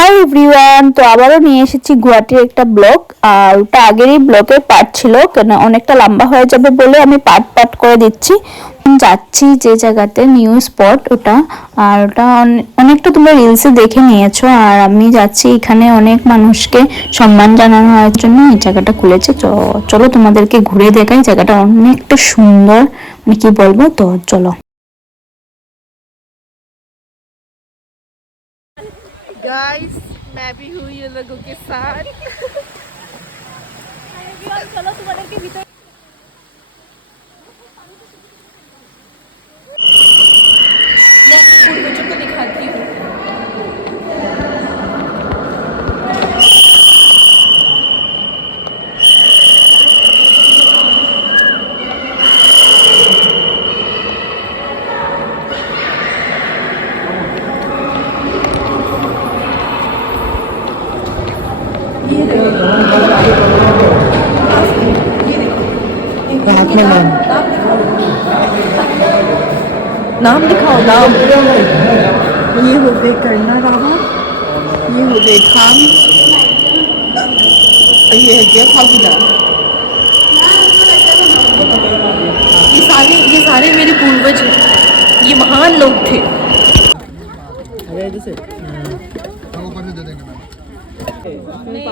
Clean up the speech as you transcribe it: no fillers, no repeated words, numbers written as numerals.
Hi everyone, তো আবারও নিয়ে এসেছি গুয়াহাটির একটা ব্লগ। আর ওটা আগেরই ব্লগের পার্ট ছিল, কেন অনেকটা লম্বা হয়ে যাবে বলে আমি পার্ট পার্ট করে দিচ্ছি। যাচ্ছি যে জায়গাতে নিউ স্পট ওটা, আর ওটা অনেকটা তোমরা রিলসে দেখে নিয়েছো। আর আমি যাচ্ছি, এখানে অনেক মানুষকে সম্মান জানানোর জন্য এই জায়গাটা খুলেছে। তো চলো তোমাদেরকে ঘুরে দেখাই, জায়গাটা অনেকটা সুন্দর, মানে কি বলবো। তো চলো। गाइस मैं भी हूँ ये लोगों के साथ। चलो तुम्हारे के भीतर मैं पूर्वजों को दिखाती हूँ। हाथ में नाम नाम दिखाओ नाम। ये हो गए करना रामा, ये हो गए खान, ये हो गया फालूदा। ये सारे मेरे पूर्वज हैं, ये महान लोग थे। अरे इधर से ऊपर से दे देंगे मैम। नहीं